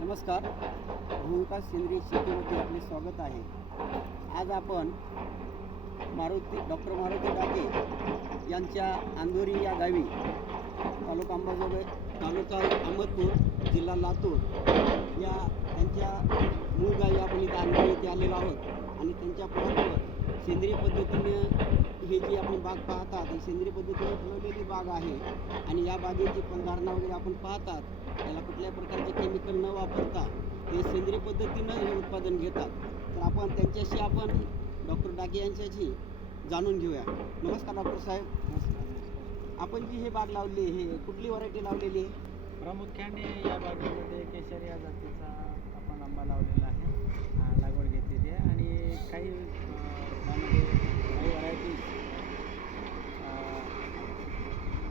नमस्कार. भूविकास सेंद्रिय शेतीमध्ये आपले स्वागत आहे. आज आपण मारुती डॉक्टर मारुती डाके यांच्या आंधोरी या गावी तालुका अंबाजोगाई तालुका अहमदपूर जिल्हा लातूर या त्यांच्या मूळ गावी आपण इथे अंधोरी इथे आलेलो आहोत आणि त्यांच्या प्लॉटवर सेंद्रिय पद्धतीने हे जी आपण बाग पाहतात ही सेंद्रिय पद्धतीने ठेवलेली बाग आहे आणि या बागेची पंधारणा वगैरे आपण पाहतात त्याला कुठल्या प्रकारचे केमिकल न वापरता हे सेंद्रिय पद्धतीनं हे उत्पादन घेतात. तर आपण त्यांच्याशी आपण डॉक्टर डाके यांच्याशी जाणून घेऊया. नमस्कार डॉक्टर साहेब. आपण जी हे बाग लावली हे कुठली व्हरायटी लावलेली आहे? प्रामुख्याने या बागेमध्ये केशर या जातीचा आपण आंबा लावलेला आहे लागवड घेतलेली आहे आणि काही काही व्हरायटीज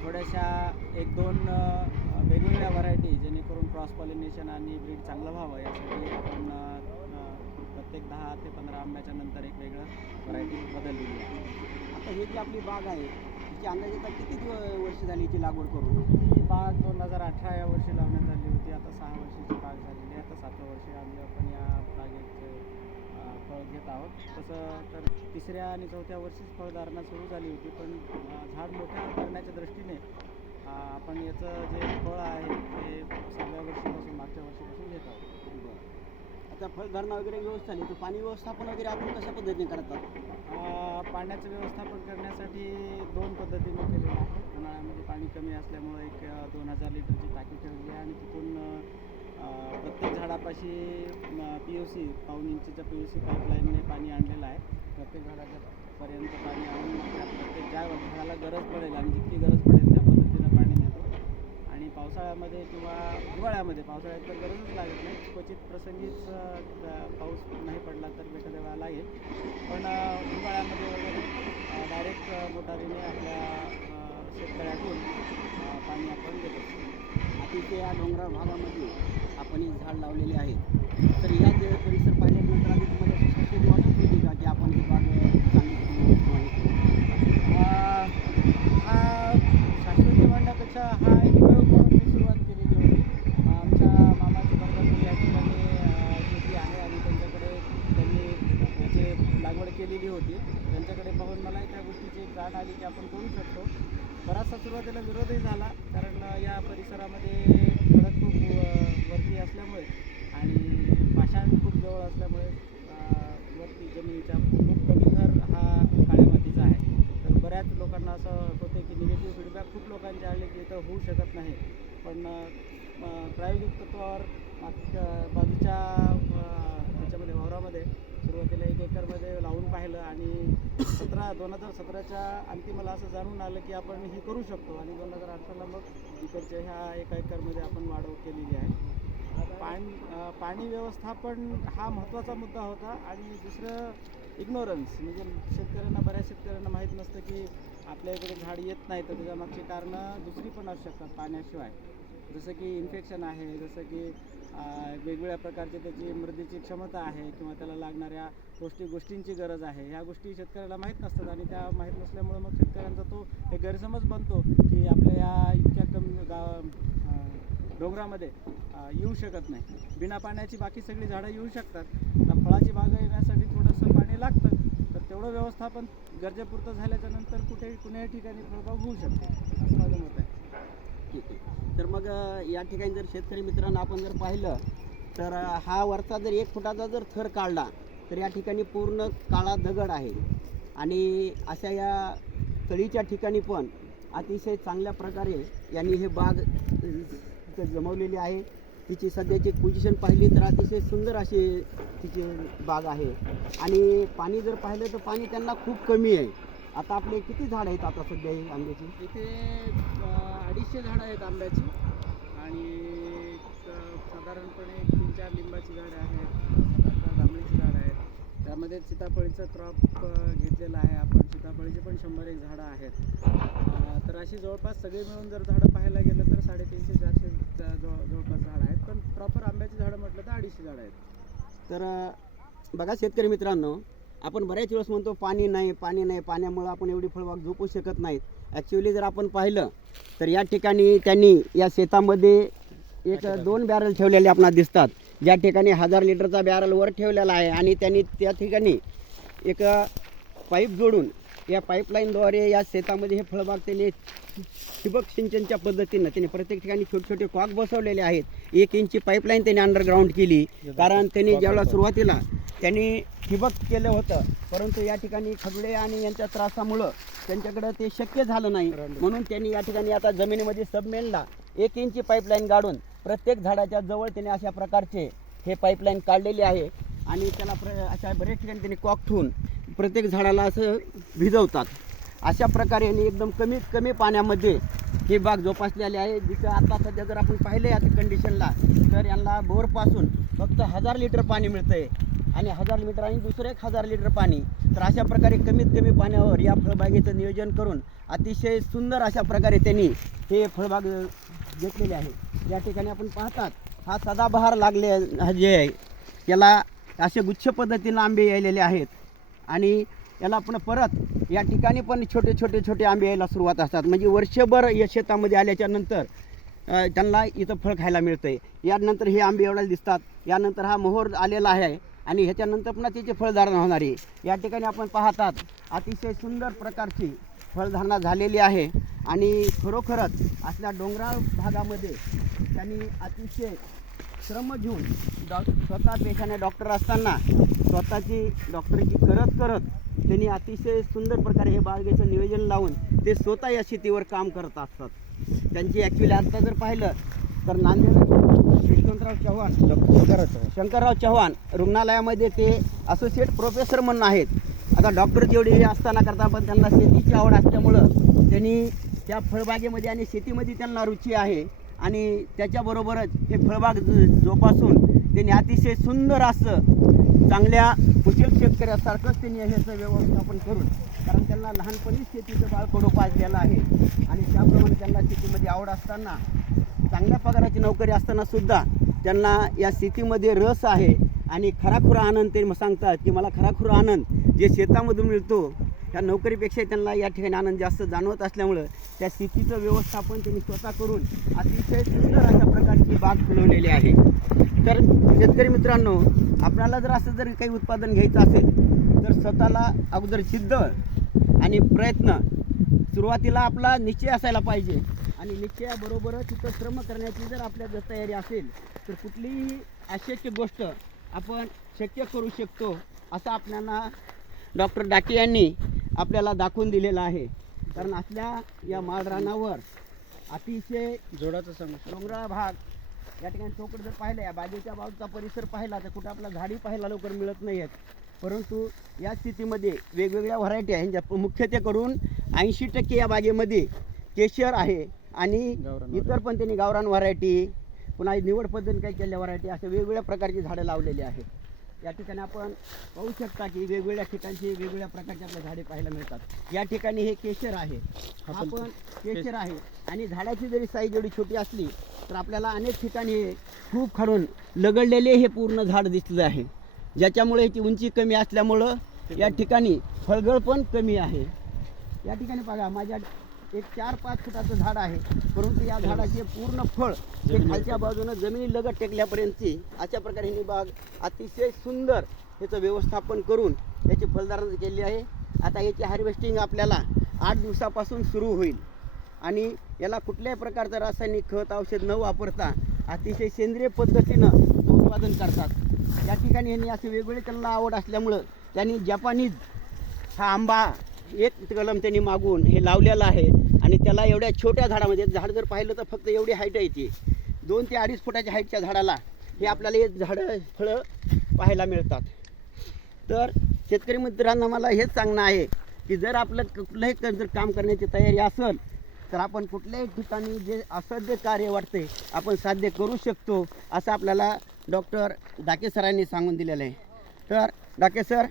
थोड्याशा एक दोन वेगवेगळ्या व्हरायटी जेणेकरून क्रॉस पॉलिनेशन आणि ब्रीड चांगलं व्हावं यासाठी आपण प्रत्येक दहा ते पंधरा आंब्याच्या नंतर एक वेगळं व्हरायटी बदललेली आहे. आता ही जी आपली बाग आहे तिची अंदाजे किती वर्ष झाली ती लागवड करून? ही बाग दोन हजार अठरा या वर्षी लावण्यात आली होती आता सहा वर्षीची बाग झालेली आहे आता सातव्या वर्षी आम्ही आपण घेत आहोत. तसं तर तिसऱ्या आणि चौथ्या वर्षीच फळधारणा सुरू झाली होती पण झाड मोठ्या करण्याच्या दृष्टीने आपण याचं जे फळ आहे ते सहाव्या वर्षीपासून मागच्या वर्षीपासून घेत आहोत. आता फळधारणा वगैरे व्यवस्था झाली तर पाणी व्यवस्थापन वगैरे आपण कशा पद्धतीने करतात? पाण्याचं व्यवस्थापन करण्यासाठी दोन पद्धतीने केलेलं आहे. उन्हाळ्यामध्ये पाणी कमी असल्यामुळं एक दोन हजार लिटरची टाकी ठेवली आहे आणि तिथून प्रत्येक झाडापाशी पी यू सी पाऊन इंचीच्या पी यू सी पाईपलाईनने पाणी आणलेलं आहे. प्रत्येक झाडाच्या पर्यंत पाणी आणून प्रत्येक ज्या झाडाला गरज पडेल आणि जितकी गरज पडेल त्या पद्धतीनं पाणी देतो आणि पावसाळ्यामध्ये किंवा हिवाळ्यामध्ये पावसाळ्यात तर गरजच लागत नाही. क्वचित प्रसंगीच पाऊस नाही पडला तर एखाद्या वेळा लागेल. पण हिवाळ्यामध्ये वगैरे डायरेक्ट मोटारीने आपल्या शेतकऱ्यातून पाणी आपण देतो अतिशय या डोंगराळ भागामध्ये आपण हे झाड लावलेले आहे तर या जे परिसर पाहिल्यानंतर आधी तुम्हाला अशी शाश्वती वाटत होती का की आपण ही बाग चांगली हा शाश्वत म्हणण्यापेक्षा हा एक प्रयोग म्हणून मी सुरुवात केलेली होती. आमच्या मामाची बरोबर या ठिकाणी शेती आहे आणि त्यांच्याकडे त्यांनी त्याची लागवड केलेली होती. त्यांच्याकडे पाहून मला त्या गोष्टीची एक जाण आली की आपण करू शकतो. बराचसा सुरुवातीला विरोध झाला कारण अं, या परिसरामध्ये खडक खूप अं, वरती असल्यामुळे आणि पाषाण खूप जवळ असल्यामुळे अं, वरती जमिनीच्या खूप कमी थर हा काळ्या मातीचा आहे तर बऱ्याच लोकांना असं होते की निगेटिव्ह फीडबॅक खूप लोकांचे आले की इथं होऊ शकत नाही पण प्रायोगिक तत्वावर बाजूच्या ह्याच्यामध्ये वावरामध्ये सुरुवातीला एक एकरमध्ये लावून पाहिलं आणि सतरा दोन हजार सतराच्या अंती मला असं जाणून आलं की आपण ही करू शकतो आणि दोन हजार अठराला मग इकडच्या ह्या एका एकरमध्ये आपण वाढव केलेली आहे. पाणी पाणी व्यवस्थापन हा महत्त्वाचा मुद्दा होता आणि दुसरं इग्नोरन्स म्हणजे शेतकऱ्यांना बऱ्याच शेतकऱ्यांना माहीत नसतं की आपल्या इकडे झाड येत नाही तर त्याच्यामागची कारणं दुसरी पण असू शकतात पाण्याशिवाय. जसं की इन्फेक्शन आहे जसं की वेगवेगळ्या प्रकारचे त्याची मृदेची क्षमता आहे किंवा त्याला लागणाऱ्या गोष्टी गोष्टींची गरज आहे. ह्या गोष्टी शेतकऱ्याला माहीत नसतात आणि त्या माहीत नसल्यामुळे मग शेतकऱ्यांचा तो एक गैरसमज बनतो की आपल्या या इतक्या कमी गाव डोंगरामध्ये येऊ शकत नाही. बिना पाण्याची बाकी सगळी झाडं येऊ शकतात. तर फळाची बाग येण्यासाठी थोडंसं पाणी लागतं. तर तेवढं व्यवस्थापन गरजेपुरतं झाल्याच्यानंतर कुठेही कुण्याही ठिकाणी फळबाग होऊ शकते. असं माझं मत आहे. ठीक आहे तर मग या ठिकाणी जर शेतकरी मित्रांनो आपण जर पाहिलं तर हा वरचा जर एक फुटाचा जर थर काढला तर या ठिकाणी पूर्ण काळा दगड आहे. आणि अशा या तळीच्या ठिकाणी पण अतिशय चांगल्या प्रकारे यांनी हे बाग जमवलेली आहे. तिची सध्याची पोझिशन पाहिली तर अतिशय सुंदर अशी तिची बाग आहे. आणि पाणी जर पाहिलं तर पाणी त्यांना खूप कमी आहे. आता आपले किती झाड आहेत आता सध्या आंब्याची? इथे अडीचशे झाडं आहेत आंब्याची. आणि साधारणपणे तीन चार लिंबाची झाडं आहेत. जांभळीची झाडं आहेत. त्यामध्ये सीताफळीचं क्रॉप घेतलेलं आहे आपण. सीताफळीचे पण शंभर एक झाडं आहेत. तर अशी जवळपास सगळे मिळून जर झाडं पाहायला गेलं तर साडेतीनशे चारशे जवळ जवळपास झाडं आहेत. पण प्रॉपर आंब्याची झाडं म्हटलं तर अडीचशे झाडं आहेत. तर बघा शेतकरी मित्रांनो आपण बऱ्याच वेळेस म्हणतो पाणी नाही पाणी नाही पाण्यामुळं आपण एवढी फळबाग झोपू शकत नाहीत. ॲक्च्युली जर आपण पाहिलं तर या ठिकाणी त्यांनी या शेतामध्ये एक दोन बॅरल ठेवलेले आपणाला दिसतात. ज्या ठिकाणी हजार लिटरचा बॅरल वर ठेवलेला आहे आणि त्यांनी त्या ठिकाणी एक पाईप जोडून या पाईपलाईनद्वारे या शेतामध्ये हे फळबाग त्यांनी ठिबक सिंचनच्या पद्धतीनं त्यांनी प्रत्येक ठिकाणी छोटे छोटे कॉक बसवलेले आहेत. एक इंची पाईपलाईन त्यांनी अंडरग्राऊंड केली. कारण त्यांनी ज्यावेळेला सुरुवातीला त्यांनी ठिबक केलं होतं. परंतु या ठिकाणी खगडे आणि यांच्या त्रासामुळं त्यांच्याकडं ते शक्य झालं नाही. म्हणून त्यांनी या ठिकाणी आता जमिनीमध्ये सबमेनला एक इंची पाईपलाईन गाडून प्रत्येक झाडाच्या जवळ त्यांनी अशा प्रकारचे हे पाईपलाईन काढलेले आहे. आणि त्याला प्र अशा बरेच ठिकाणी त्यांनी कॉक ठेवून प्रत्येक झाडाला असं भिजवतात. अशा प्रकारे यांनी एकदम कमीत कमी पाण्यामध्ये हे बाग जोपासलेली आहे. जिथं आता सध्या जर आपण पाहिलं आता कंडिशनला तर यांना बोरपासून फक्त हजार लिटर पाणी मिळतं आहे आणि हजार लिटर आणि दुसरं एक हजार लिटर पाणी. तर अशा प्रकारे कमीत कमी पाण्यावर या फळबागेचं नियोजन करून अतिशय सुंदर अशा प्रकारे त्यांनी हे फळबाग घेतलेले आहे. या ठिकाणी आपण पाहतात हा सदाबहार लागले हा जे आहे याला असे गुच्छ पद्धतीनं आंबे यायलेले आहेत. आणि याला पण परत या ठिकाणी पण छोटे छोटे छोटे आंबे यायला सुरुवात असतात. म्हणजे वर्षभर या शेतामध्ये आल्याच्यानंतर त्यांना इथं फळ खायला मिळतं आहे यानंतर हे आंबे एवढ्याला दिसतात. यानंतर हा मोहोर आलेला आहे. आणि ह्याच्यानंतर पुन्हा त्याची फळधारणा होणार आहे. या ठिकाणी आपण पाहतात अतिशय सुंदर प्रकारची फळधारणा झालेली आहे. आणि खरोखरच असल्या डोंगराळ भागामध्ये त्यांनी अतिशय श्रम घेऊन डॉ स्वतः पेशाने डॉक्टर असताना स्वतःची डॉक्टरची करत करत त्यांनी अतिशय सुंदर प्रकारे हे बागेचं नियोजन लावून ते स्वतः या शेतीवर काम करत असतात. त्यांची ॲक्च्युली आत्ता जर पाहिलं तर नांदेड यशवंतराव चव्हाण. शंकरराव चव्हाण रुग्णालयामध्ये ते असोसिएट प्रोफेसर म्हणून आहेत. आता डॉक्टर जेवढे हे असताना करता पण त्यांना शेतीची आवड असल्यामुळं त्यांनी त्या फळबागेमध्ये आणि शेतीमध्ये त्यांना रुची आहे. आणि त्याच्याबरोबरच हे फळबाग ज- जोपासून त्यांनी अतिशय सुंदर असं चांगल्या कुशल शेतकऱ्यासारखंच त्यांनी ह्याचं व्यवस्थापन करून कारण त्यांना लहानपणीच शेतीचं बाळकडू पाजलेलं आहे. आणि त्याप्रमाणे त्यांना शेतीमध्ये आवड असताना चांगल्या पगाराची नोकरी असताना सुद्धा त्यांना या शेतीमध्ये रस आहे आणि खराखुरा आनंद ते सांगतात की मला खराखुरा आनंद जे शेतामधून मिळतो त्या नोकरीपेक्षा त्यांना या ठिकाणी आनंद जास्त जाणवत असल्यामुळं त्या शेतीचं व्यवस्थापन त्यांनी स्वतः करून अतिशय सुंदर अशा प्रकारची बाग फुलवलेली आहे. तर शेतकरी मित्रांनो आपल्याला जर असं जर काही उत्पादन घ्यायचं असेल तर स्वतःला अगोदर सिद्ध आणि प्रयत्न सुरुवातीला आपला निश्चय असायला पाहिजे. आणि निश्चयाबरोबरच तिथं श्रम करण्याची जर आपल्या जर तयारी असेल तर कुठलीही अशक्य गोष्ट आपण शक्य करू शकतो असं आपल्याला डॉक्टर डाके यांनी आपल्याला दाखवून दिलेलं आहे. कारण असल्या या माळरानावर अतिशय जोडाचं सांगू डोंगराळ भाग या ठिकाणी चौकट जर पाहिलं या बागेच्या बाजूचा परिसर पाहिला तर कुठं आपला झाडी पाहायला लवकर मिळत नाही आहेत परंतु या स्थितीमध्ये वेगवेगळ्या व्हरायटी आहे. ज्या मुख्यत्वे करून ऐंशी टक्के या बागेमध्ये केशर आहे आणि इतर पण त्यांनी गावरान व्हरायटी पुन्हा निवड पद्धती काही केलेल्या व्हरायटी अशा वेगवेगळ्या प्रकारची झाडं लावलेली आहेत. या ठिकाणी आपण पाहू शकता की वेगवेगळ्या ठिकाणची वेगवेगळ्या प्रकारची आपल्याला झाडे पाहायला मिळतात. या ठिकाणी हे केशर आहे. हा हा पण पण केशर आहे आणि झाडाची जरी साईज एवढी छोटी असली तर आपल्याला अनेक ठिकाणी खूप खडून लगडलेले हे पूर्ण झाड दिसलं आहे. ज्याच्यामुळे ह्याची उंची कमी असल्यामुळं या ठिकाणी फळगळ पण कमी आहे. या ठिकाणी बघा माझ्या एक चार पाच फुटाचं झाड आहे. परंतु या झाडाचे पूर्ण फळ हे खालच्या बाजूनं जमिनी लगत टेकल्यापर्यंतची अशा प्रकारे ही बाग अतिशय सुंदर ह्याचं व्यवस्थापन करून याची फलधारणा केली आहे. आता याची हार्वेस्टिंग आपल्याला आठ दिवसापासून सुरू होईल. आणि याला कुठल्याही प्रकारचं रासायनिक खत औषध न वापरता अतिशय सेंद्रिय पद्धतीनं उत्पादन करतात. या ठिकाणी यांनी असे वेगवेगळे त्यांना आवड असल्यामुळं त्यांनी जपानीज हा आंबा एक कलम त्यांनी मागून हे लावलेलं आहे. आणि त्याला एवढ्या छोट्या झाडामध्ये झाड जर पाहिलं तर फक्त एवढी हाईट आहे ती. दोन ते अडीच फुटाच्या हाईटच्या झाडाला हे आपल्याला हे झाडं फळं पाहायला मिळतात. तर शेतकरी मित्रांना मला हेच सांगणं आहे की जर आपलं कुठलंही जर काम करण्याची तयारी असेल तर आपण कुठल्याही ठिकाणी जे असाध्य कार्य वाटते आपण साध्य करू शकतो असं आपल्याला डॉक्टर डाके सरांनी सांगून दिलेलं आहे तर डाके सर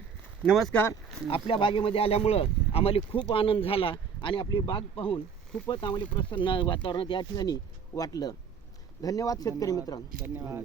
नमस्कार आपल्या बागेमध्ये आल्यामुळं आम्हाला खूप आनंद झाला आणि आपली बाग पाहून खूपच आम्हाला प्रसन्न वातावरणात या ठिकाणी वाटलं धन्यवाद शेतकरी धन्यवाद. मित्रांनो धन्यवाद.